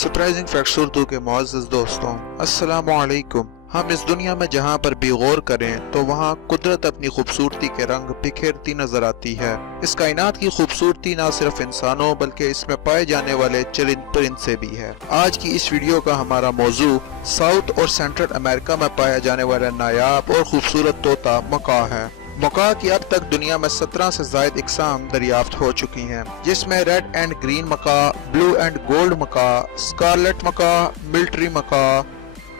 Surprising facts Urdu के मुअज़्ज़ज़ दोस्तों, अस्सलामु अलैकुम। हम इस दुनिया में जहाँ पर भी गौर करें तो वहाँ कुदरत अपनी खूबसूरती के रंग बिखेरती नजर आती है। इस कायनात की खूबसूरती न सिर्फ इंसानों बल्कि इसमें पाए जाने वाले चरिंद परिंद से भी है। आज की इस वीडियो का हमारा मौजू साउथ और सेंट्रल अमेरिका में पाया जाने वाला नायाब और खूबसूरत तोता मका है। मका की अब तक दुनिया में 17 से ज़ायद इकसाम दरियाफ्त हो चुकी हैं, जिसमें रेड एंड ग्रीन मका, ब्लू एंड गोल्ड मका, स्कारलेट मका, मिलिट्री मका,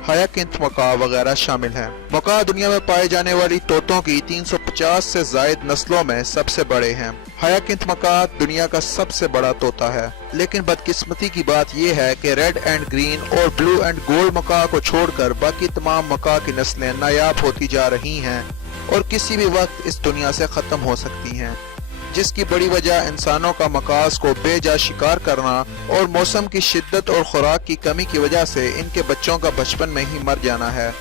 हयाकिंथ मका वगैरह शामिल हैं। मका दुनिया में पाए जाने वाली तोतों की 350 से ज़ायद नस्लों में सबसे बड़े हैं। हयाकिंथ मका दुनिया का सबसे बड़ा तोता है, लेकिन बदकिस्मती की बात यह है कि रेड एंड ग्रीन और ब्लू एंड गोल्ड मका को छोड़कर बाकी तमाम मका की नस्लें नायाब होती जा रही हैं और किसी भी वक्त इस दुनिया से ख़त्म हो सकती हैं, जिसकी बड़ी वजह इंसानों का मकास को बेजा शिकार करना और मौसम की शिद्दत और खुराक की कमी की वजह से इनके बच्चों का बचपन में ही मर जाना है।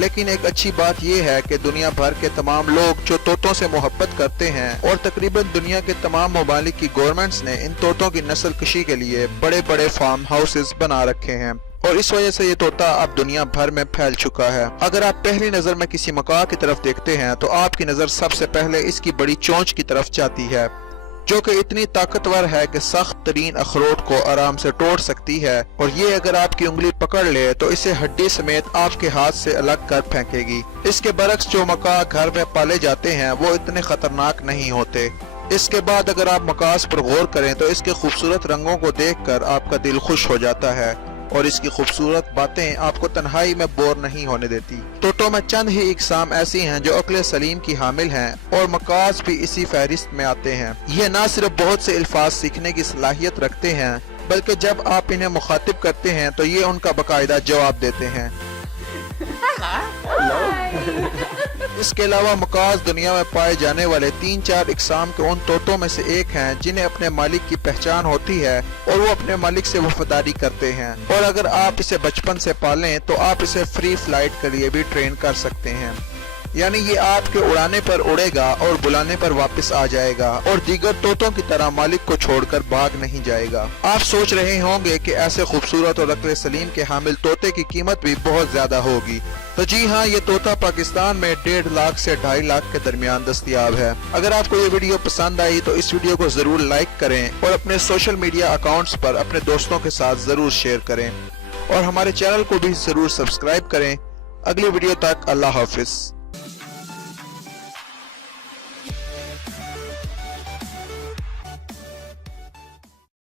लेकिन एक अच्छी बात यह है कि दुनिया भर के तमाम लोग जो तोतों से मोहब्बत करते हैं और तकरीबन दुनिया के तमाम ममालिक की गवर्नमेंट्स ने इन तोतों की नस्ल कशी के लिए बड़े बड़े फार्म हाउसेस बना रखे हैं और इस वजह से ये तोता अब दुनिया भर में फैल चुका है। अगर आप पहली नजर में किसी मका की तरफ देखते हैं तो आपकी नजर सबसे पहले इसकी बड़ी चोंच की तरफ जाती है, जो कि इतनी ताकतवर है कि सख्त तरीन अखरोट को आराम से तोड़ सकती है और ये अगर आपकी उंगली पकड़ ले तो इसे हड्डी समेत आपके हाथ से अलग कर फेंकेगी। इसके बरक्स जो मका घर में पाले जाते हैं वो इतने खतरनाक नहीं होते। इसके बाद अगर आप मकास पर गौर करें तो इसके खूबसूरत रंगों को देखकर आपका दिल खुश हो जाता है और इसकी खूबसूरत बातें आपको तन्हाई में बोर नहीं होने देती। तोतों में चंद ही इकसाम ऐसी हैं जो अक्ल सलीम की हामिल हैं और मकास भी इसी फहरिस्त में आते हैं। ये न सिर्फ बहुत से अल्फाज सीखने की सलाहियत रखते हैं बल्कि जब आप इन्हें मुखातिब करते हैं तो ये उनका बाकायदा जवाब देते हैं। इसके अलावा मकास दुनिया में पाए जाने वाले 3-4 इकसाम के उन तोतों में से एक हैं जिन्हें अपने मालिक की पहचान होती है और वो अपने मालिक से वफादारी करते हैं, और अगर आप इसे बचपन से पालें तो आप इसे फ्री फ्लाइट के लिए भी ट्रेन कर सकते हैं, यानी ये आपके उड़ाने पर उड़ेगा और बुलाने पर वापस आ जाएगा और दीगर तोतों की तरह मालिक को छोड़कर भाग नहीं जाएगा। आप सोच रहे होंगे कि ऐसे खूबसूरत और अक्ल सलीम के हामिल तोते की कीमत भी बहुत ज्यादा होगी, तो जी हाँ, ये तोता पाकिस्तान में 1.5 लाख से 2.5 लाख के दरमियान दस्तयाब है। अगर आपको ये वीडियो पसंद आई तो इस वीडियो को जरूर लाइक करें और अपने सोशल मीडिया अकाउंट्स पर अपने दोस्तों के साथ जरूर शेयर करें और हमारे चैनल को भी जरूर सब्सक्राइब करें। अगली वीडियो तक अल्लाह हाफिज।